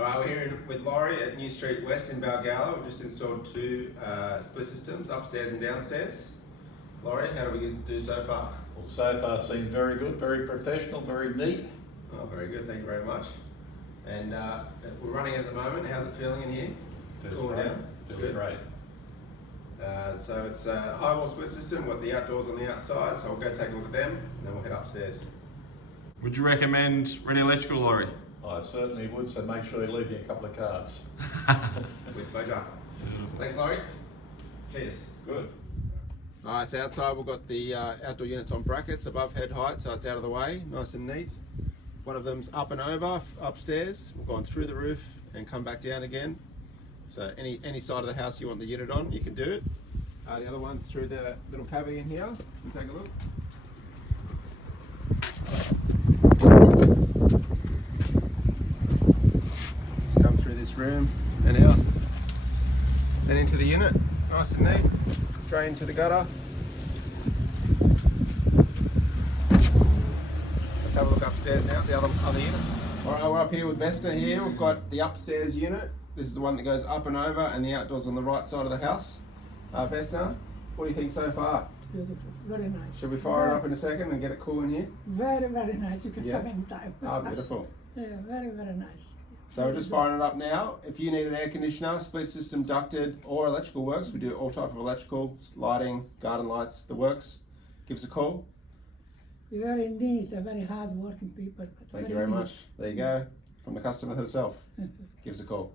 Alright, we're here with Laurie at New Street West in Balgowlah. We've just installed two split systems, upstairs and downstairs. Laurie, how do we do so far? Well, so far seems very good, very professional, very neat. Oh, very good, thank you very much. And we're running at the moment. How's it feeling in here? Feels Cooling great. down? Feels Good. great. So it's a high wall split system. We've got the outdoors on the outside, so we'll go take a look at them and then we'll head upstairs. Would you recommend Ready Electrical, Laurie? I certainly would, so make sure you leave me a couple of cards. With pleasure. Thanks, Laurie. Cheers. Good. Alright, so outside we've got the outdoor units on brackets above head height, so it's out of the way, nice and neat. One of them's up and over, upstairs. We've gone through the roof and come back down again. So any side of the house you want the unit on, you can do it. The other one's through the little cavity in here. You can take a look. Just come through this room and out. Then into the unit, nice and neat. Drain to the gutter. Let's have a look upstairs now, the other unit. Alright, we're up here with Vesna here. We've got the upstairs unit. This is the one that goes up and over, and the outdoors on the right side of the house. Vesna, what do you think so far? Beautiful, very nice. Should we fire it up in a second and get it cool in here? Very, very nice. You can Yeah. come anytime. Oh, beautiful. Yeah, very, very nice. So we're just firing it up now. If you need an air conditioner, split system, ducted, or electrical works, we do all type of electrical, lighting, garden lights, the works. Give us a call. You're very neat, very hard working people. But Thank you very much. There you go, from the customer herself. Give us a call.